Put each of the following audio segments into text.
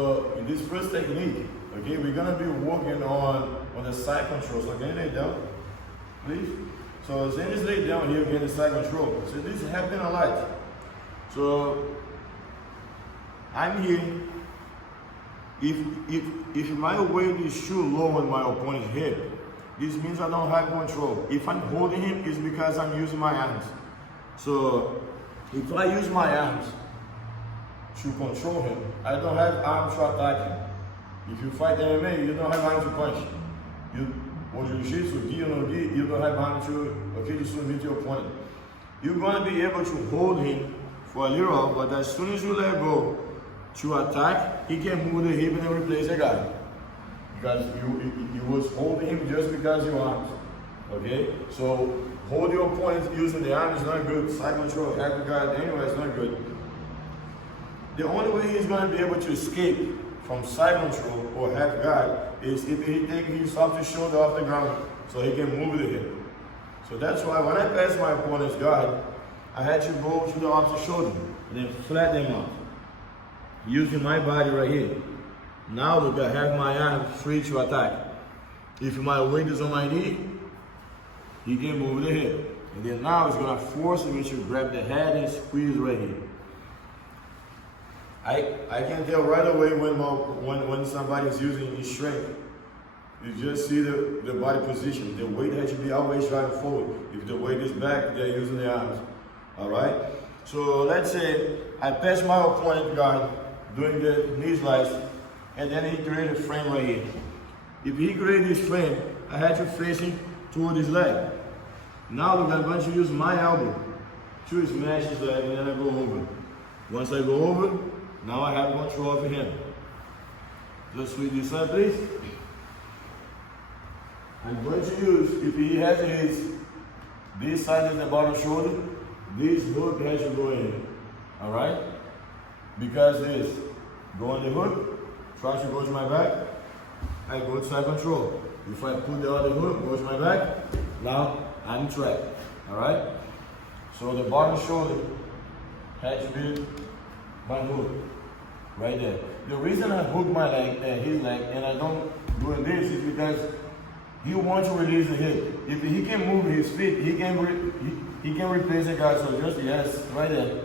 In this first technique, okay, we're gonna be working on the side control. So can you lay down, please? So as soon as lay down here, get the side control. So this is happening a lot. So I'm here. If my weight is too low on my opponent's head, this means I don't have control. If I'm holding him, it's because I'm using my arms. So if I use my arms to control him, I don't have arms to attack him. If you fight MMA, you don't have arms to punch. Or jiu-jitsu, gi or no gi, you don't have arms to submit your opponent. You're gonna be able to hold him for a little while, but as soon as you let go to attack, he can move the hip and replace the guy. Because you was holding him just because your arms. Okay? So hold your opponent using the arm is not good. Side control, half guard, anyway, it's not good. The only way he's going to be able to escape from side control or half guard is if he takes his opposite shoulder off the ground so he can move the hip. So that's why when I pass my opponent's guard, I had to go to the opposite shoulder and then flatten him out. Using my body right here. Now look, I have my arm free to attack. If my weight is on my knee, he can move the hip. And then now it's going to force me to grab the head and squeeze right here. I can tell right away when somebody's using his strength. You just see the body position. The weight has to be always driving forward. If the weight is back, they're using the arms. Alright? So let's say I pass my opponent guard doing the knee slice, and then he created a frame right here. If he created this frame, I had to face him toward his leg. Now look, I'm going to use my elbow to smash his leg, and then I go over. Once I go over, now I have control over him. Just switch this side, please. I'm going to use, if he has this side is the bottom shoulder, this hook has to go in. Alright? Because this, go on the hook, try to go to my back, I go to side control. If I put the other hook, go to my back, now I'm trapped. Alright? So the bottom shoulder has to be my hook. Right there. The reason I hook my leg, his leg, and I don't do this is because he wants to release the hip. If he can move his feet, he can replace the guy. So just yes, right there.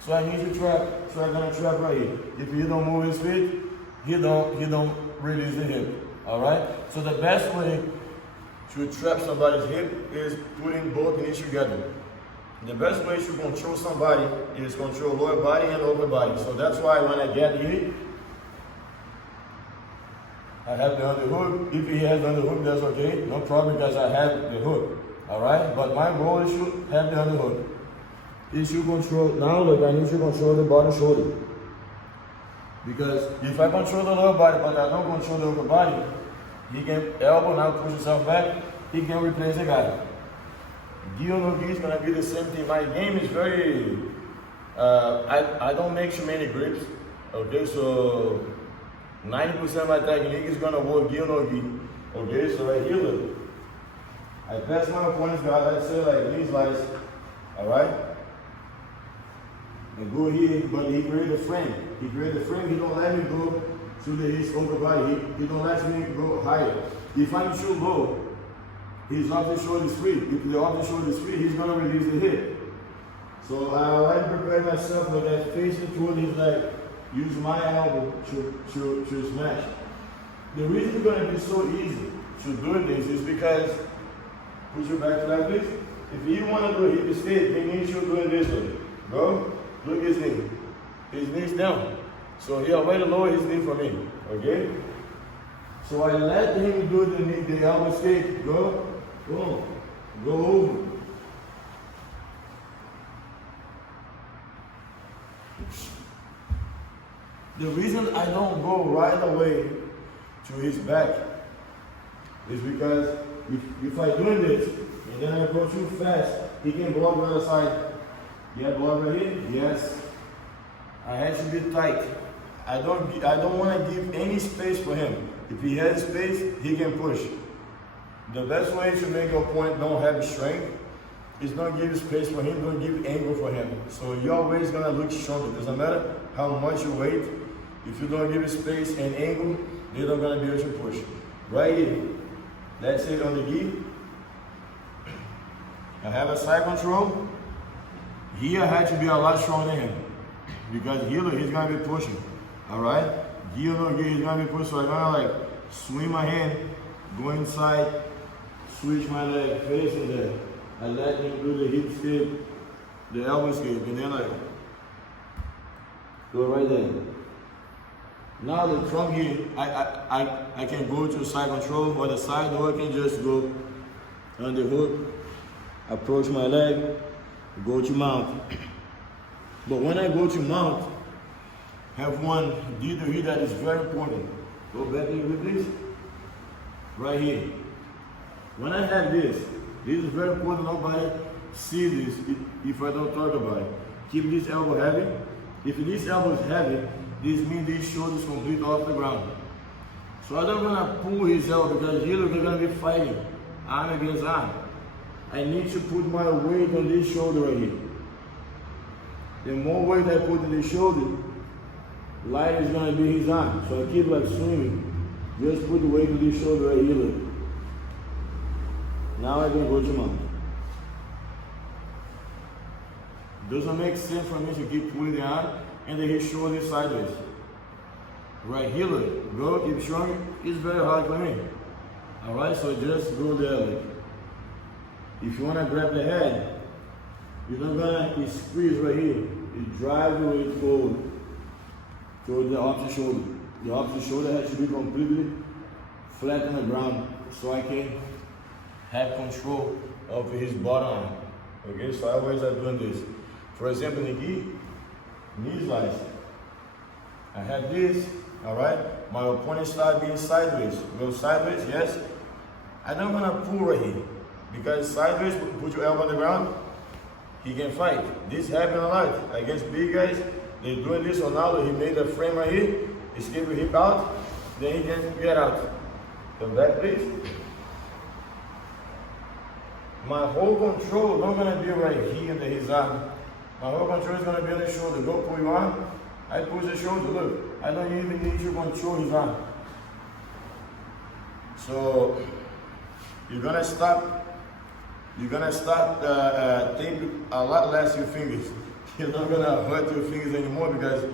So I need to trap. So I'm gonna trap right here. If he don't move his feet, he don't release the hip. All right. So the best way to trap somebody's hip is putting both knees together. The best way to control somebody is control lower body and upper body. So that's why when I get here, I have the underhook. If he has the underhook, that's okay. No problem because I have the hook. Alright? But my goal is to have the underhook. Is to control, now look, I need to control the bottom shoulder. Because if I control the lower body, but I don't control the upper body, he can elbow, now push himself back, he can replace the guy. Gi or no gi is going to be the same thing. My game is very, I don't make too many grips. Okay, so 90% of my technique is going to work gi or no gi. Okay, so right here, look. I pass my opponent's guard, let's say like knee slice. Alright? And go here, but he created a frame. He created a frame, he don't let me go to his upper body. He don't let me go higher. If I'm too low, his opposite shoulder is free. If the opposite shoulder is free, he's going to release the hip. So I like to prepare myself with that facing toward his leg. Use my elbow to smash. The reason it's going to be so easy to do this is because, put your back flat please. If you want to do hip escape, he needs you doing this way. Go, look at his knee. His knee's down. So he already lowered his knee for me. Okay? So I let him do the elbow escape. Go. Boom. Go over. The reason I don't go right away to his back is because if I do this and then I go too fast, he can block the other side. Yeah, block right here? Yes. I have to be tight. I don't want to give any space for him. If he has space, he can push. The best way to make your opponent don't have strength is don't give space for him, don't give angle for him. So you're always gonna look stronger. Doesn't matter how much you weight, If you don't give it space and angle, they're not gonna be able to push. Right here, let's say on the gi, I have a side control. Here I had to be a lot stronger than him because here he's gonna be pushing. All right, here no gi, he's gonna be pushing. So I'm gonna like swing my hand, go inside, switch my leg, facing there. I let him do the hip escape, the elbow escape, and then I go right there. Now that from here, I can go to side control or the side, or I can just go on the hook, approach my leg, go to mount. But when I go to mount, have one detail here that is very important. Go back here with this, right here. When I have this is very important. Nobody see this if I don't talk about it. Keep this elbow heavy. If this elbow is heavy, this means this shoulder is completely off the ground. So I'm not gonna pull his elbow because here we're gonna be fighting arm against arm. I need to put my weight on this shoulder right here. The more weight I put in the shoulder, lighter is gonna be his arm. So I keep like swimming. Just put the weight on this shoulder right here. Look. Now I can go to mount. Doesn't make sense for me to keep pulling the arm and then his shoulder sideways. Right here, look. Go, keep strong. It's very hard for me. Alright, so just go there. Like. If you wanna grab the head, you're not gonna squeeze right here. You drive the weight forward to the opposite shoulder. The opposite shoulder has to be completely flat on the ground so I can have control of his bottom arm. Okay, so I always are doing this. For example, in the gi, knee slice. I have this, all right? My opponent start being sideways. Go sideways, yes? I don't wanna pull right here because sideways, put your elbow on the ground, he can fight. This happens a lot. Against big guys, they're doing this. Ronaldo, he made a frame right here, he skip your hip out, then he can get out. Come back, please. My whole control not gonna be right here under his arm. My whole control is gonna be on the shoulder. Go pull your arm. I push the shoulder. Look, I don't even need to control his arm. So you're gonna stop. You're gonna start taking a lot less your fingers. You're not gonna hurt your fingers anymore because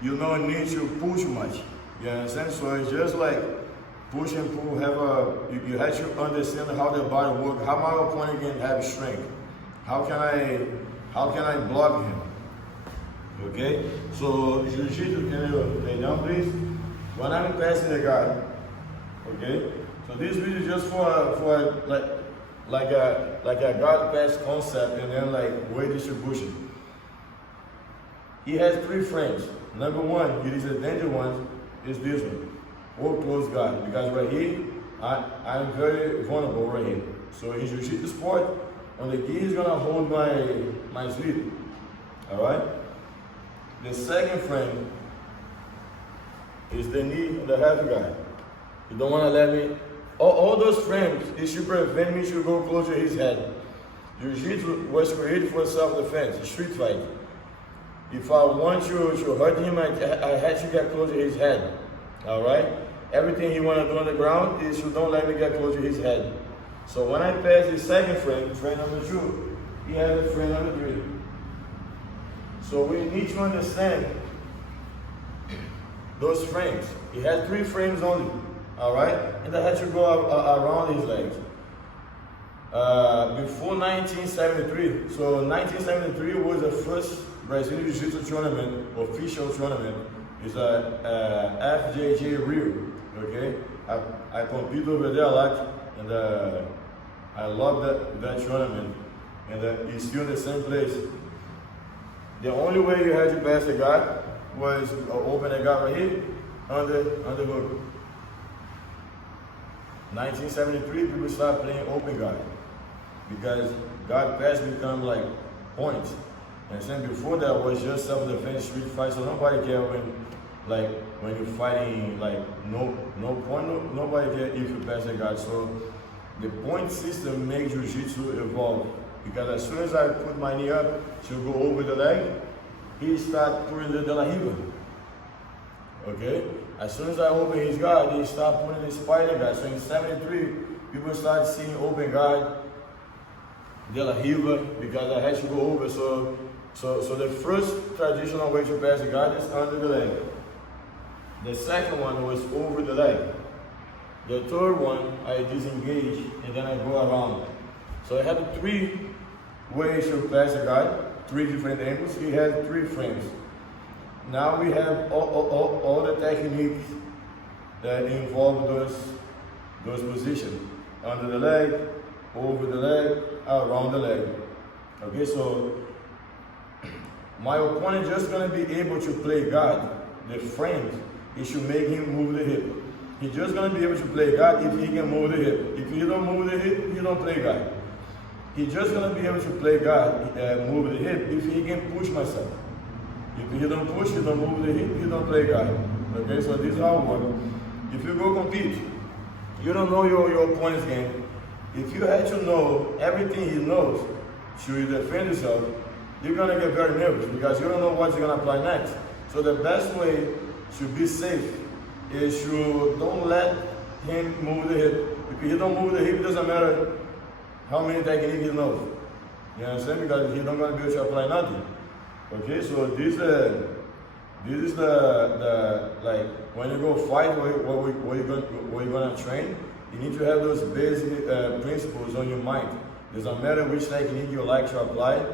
you don't need to push much. You understand? So it's just like push and pull. You have to understand how the body works. How my opponent can have strength. How can I block him? Okay. So jiu-jitsu, can you lay down, please? When I'm passing the guard, okay. So this video is just for like a guard pass concept and then like weight distribution. He has 3 frames. Number 1, it is a danger one, is this one. Or close guard, because right here, I'm very vulnerable right here. So in jiu-jitsu sport, on the gi, he's gonna hold my sleeve, all right? The second frame is the knee of the heavy guy. You don't wanna let me, all those frames, it should prevent me to go close to his head. Jiu-jitsu was created for self-defense, street fight. If I want to hurt him, I had to get close to his head. All right? Everything he want to do on the ground is you don't let me get close to his head. So when I pass the second frame, frame number 2, he has a frame number 3. So we need to understand those frames. He had 3 frames only. All right? And I had to go around his legs. Before 1973, so 1973 was the first Brazilian Jiu-Jitsu tournament, official tournament. It's a FJJ Rio, okay? I compete over there a lot, and I love that tournament, and it's still in the same place. The only way you had to pass the guard was open the guard right here, under hook. 1973, people started playing open guard, because guard pass become like points. And then before that was just self-defense, street fight, so nobody care when you're fighting, like no point, nobody care if you pass the guard. So the point system makes jiu-jitsu evolve, because as soon as I put my knee up to go over the leg, he start putting the de la riva. Okay? As soon as I open his guard, he start putting the spider guard. So in 73, people start seeing open guard, de la riva, because I had to go over. So the first traditional way to pass the guard is under the leg. The second one was over the leg. The third one, I disengage and then I go around. So I had 3 ways to pass the guard, 3 different angles. He had 3 frames. Now we have all the techniques that involve those positions. Under the leg, over the leg, around the leg. Okay, so my opponent just gonna be able to play guard. The frames, it should make him move the hip. He's just gonna be able to play guard if he can move the hip. If he don't move the hip, he don't play guard. He's just gonna be able to play guard, move the hip, if he can push myself. If he don't push, he don't move the hip, he don't play guard. Okay, so this is how it works. If you go compete, you don't know your opponent's game. If you had to know everything he knows to defend yourself, you're gonna get very nervous because you don't know what you're gonna apply next. So the best way to be safe is to don't let him move the hip. If he don't move the hip, it doesn't matter how many techniques he knows. You understand? Because he's not gonna be able to apply nothing. Okay, so this is the like when you go fight, what you're gonna train. You need to have those basic principles on your mind. Doesn't matter which technique you like to apply.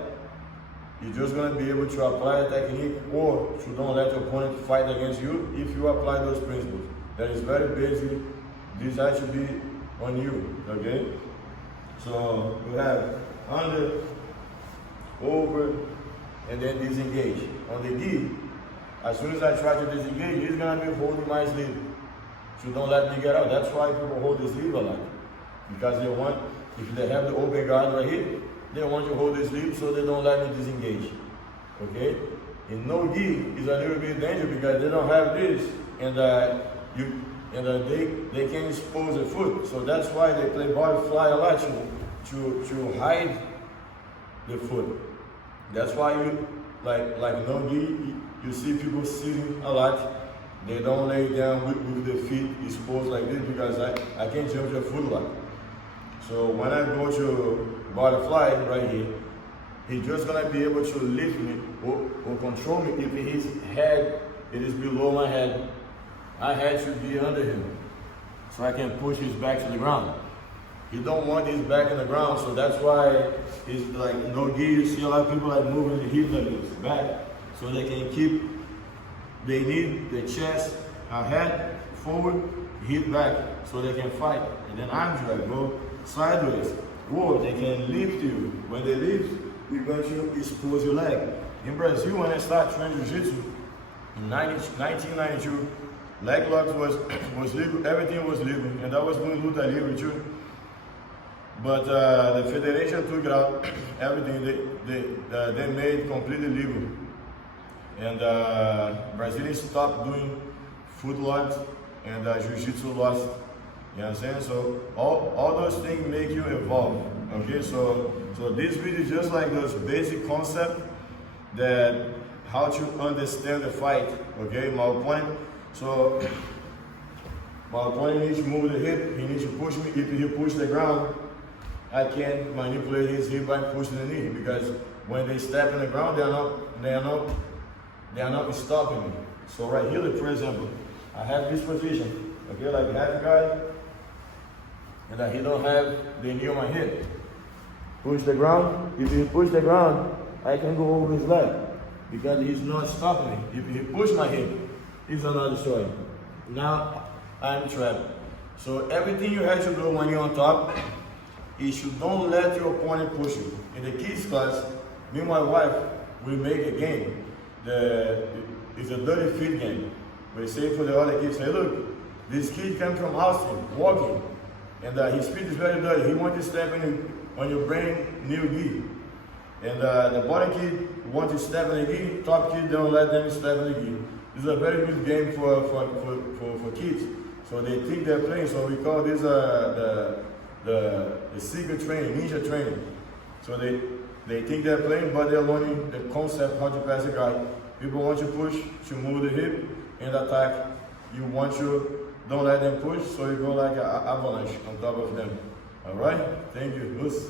You're just gonna be able to apply a technique, or to don't let your opponent fight against you if you apply those principles. That is very basic. This has to be on you. Okay. So we have under, over, and then disengage. On the gi, as soon as I try to disengage, he's gonna be holding my sleeve. So don't let me get out. That's why people hold the sleeve a lot. Because they want, if they have the open guard right here, they want to hold the sleeve so they don't let me disengage. Okay? In no gi, it's a little bit dangerous because they don't have this, and they can expose the foot. So that's why they play butterfly a lot to hide the foot. That's why you like no gi, you see people sitting a lot. They don't lay down with the feet exposed like this because I can't jump your foot a lot. So when I go to butterfly right here, he's just gonna be able to lift me or control me if his head it is below my head. My head should be under him, so I can push his back to the ground. He don't want his back in the ground, so that's why he's like no gi. You see a lot of people like moving the hip like this back, so they can keep. They need the chest, head forward, hip back, so they can fight. And then arm drag, go sideways. Or they can lift you. When they lift, you're going to expose your leg. In Brazil, when I started training jiu-jitsu in 1992, leg locks was legal, everything was legal, and that was doing luta livre too. But the federation took it out, everything they made completely legal. And Brazilians stopped doing foot locks and jiu-jitsu lost. You understand? So all those things make you evolve. Okay, so this video is just like those basic concepts that how to understand the fight. Okay, my opponent. So my opponent needs to move the hip. He needs to push me. If he push the ground, I can manipulate his hip by pushing the knee, because when they step in the ground, they are not stopping me. So right here, for example, I have this position, okay, like half guard, and he don't have the knee on my hip. Push the ground. If he push the ground, I can go over his leg because he's not stopping me. If he push my hip, he's another story. Now I'm trapped. So everything you have to do when you're on top is you don't let your opponent push you. In the kids class, me and my wife, we make a game. It's a dirty feet game. We say for the other kids, hey look, this kid came from Austin, walking, and his feet is very dirty. He wants to step in on your brand new gi. And the bottom kid wants to step in the gi, top kid don't let them step in the gi. This is a very good game for kids. So they think they're playing, so we call this the secret training, ninja training. So they think they're playing, but they're learning the concept how to pass a guard. People want to push, to move the hip, and attack, you want to don't let them push, so you go like an avalanche on top of them. All right? Thank you. Luz.